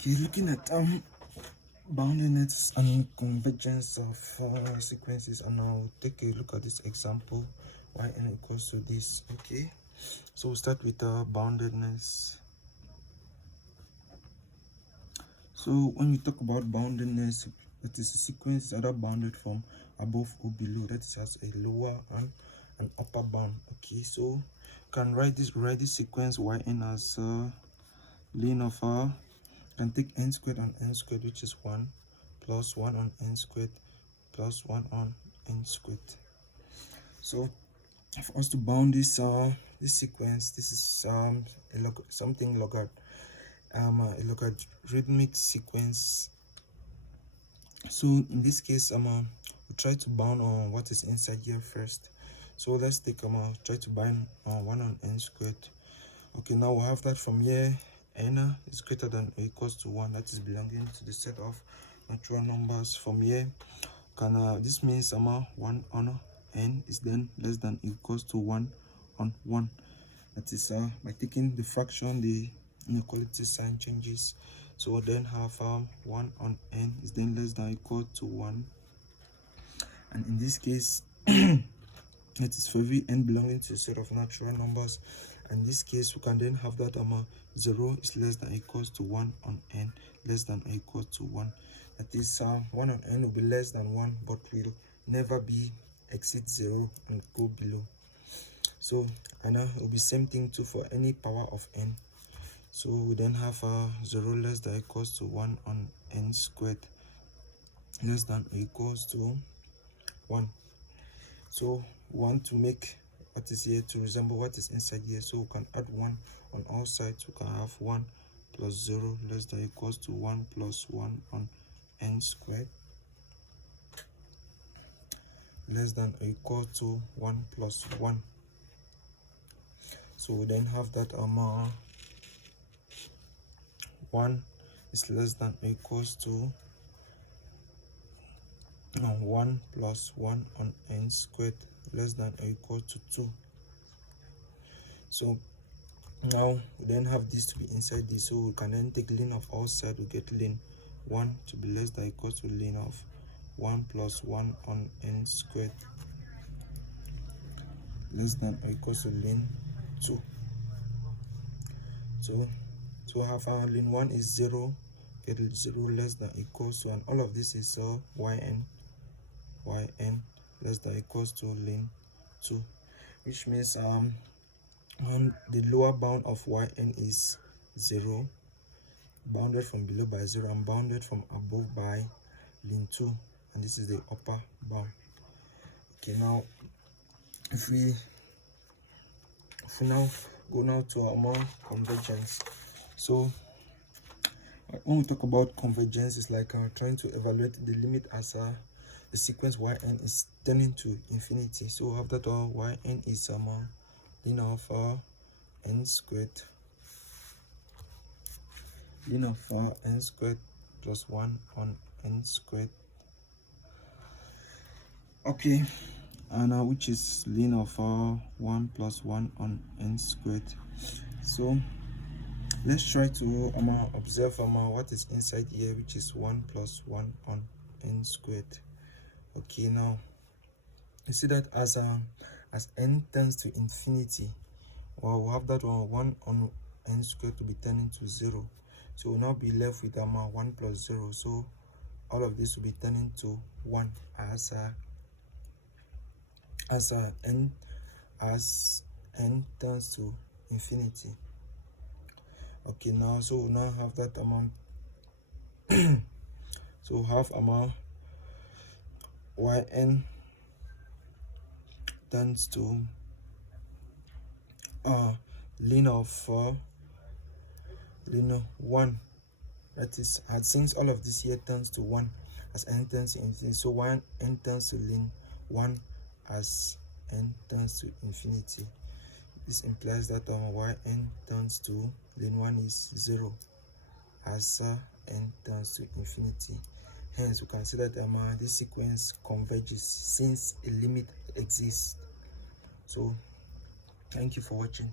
Okay, looking at boundedness and convergence of sequences, and I'll take a look at this example yn equals to this. Okay, so we'll start with boundedness. So when you talk about boundedness, it is a sequence that are bounded from above or below, that is has a lower and an upper bound. Okay, so you can write this sequence yn as ln of can take n squared on n squared, which is 1 plus 1 on n squared plus 1 on n squared. So for us to bound this this sequence, this is a logarithmic sequence. So in this case, we'll try to bound on what is inside here first. So let's take try to bind 1 on n squared. Okay, now we'll have that from here n is greater than or equals to 1, that is belonging to the set of natural numbers. From here can this means 1 on n is then less than or equals to 1 on 1. That is by taking the fraction, the inequality sign changes. So we'll then have 1 on n is then less than or equal to 1, and in this case it is for every n belonging to a set of natural numbers. In this case, we can then have that 0 is less than or equals to 1 on n, less than or equal to 1. That is 1 on n will be less than 1, but will never be exceed 0 and go below. So and it will be same thing too for any power of n. So we then have 0 less than or equals to 1 on n squared, less than or equals to 1. So we want to make what is here to resemble what is inside here, so we can add 1 on all sides. We can have 1 plus 0 less than or equals to 1 plus 1 on n squared, less than or equal to 1 plus 1. So we then have that 1 is less than or equals to 1 plus 1 on n squared, less than or equal to 2. So now we then have this to be inside this, so we can then take ln of all sides. We get ln 1 to be less than or equal to ln of 1 plus 1 on n squared, less than or equal to ln 2. So to have ln 1 is 0, get 0 less than or equals to, and all of this is yn less than or equals to ln 2, which means on the lower bound of yn is 0, bounded from below by 0, and bounded from above by ln 2, and this is the upper bound. Okay, now if we now go now to our more convergence. So when we talk about convergence, it's like trying to evaluate the limit as the sequence yn is tending to infinity. So we have that yn is ln of n squared, ln of n squared plus 1 on n squared. Okay, and which is ln of 1 plus 1 on n squared. So let's try to observe what is inside here, which is 1 plus 1 on n squared. Okay, now you see that as n tends to infinity, we'll have that 1 on n squared to be turning to 0. So we'll now be left with 1 plus 0. So all of this will be turning to 1 as n turns to infinity. Okay, now so we'll now have that so we'll have yn turns to ln of ln 1. That is, since all of this here turns to 1 as n turns to infinity, so n turns to ln 1 as n turns to infinity. This implies that yn turns to ln 1 is 0 as n turns to infinity. Hence we can see that this sequence converges since a limit exists. So thank you for watching.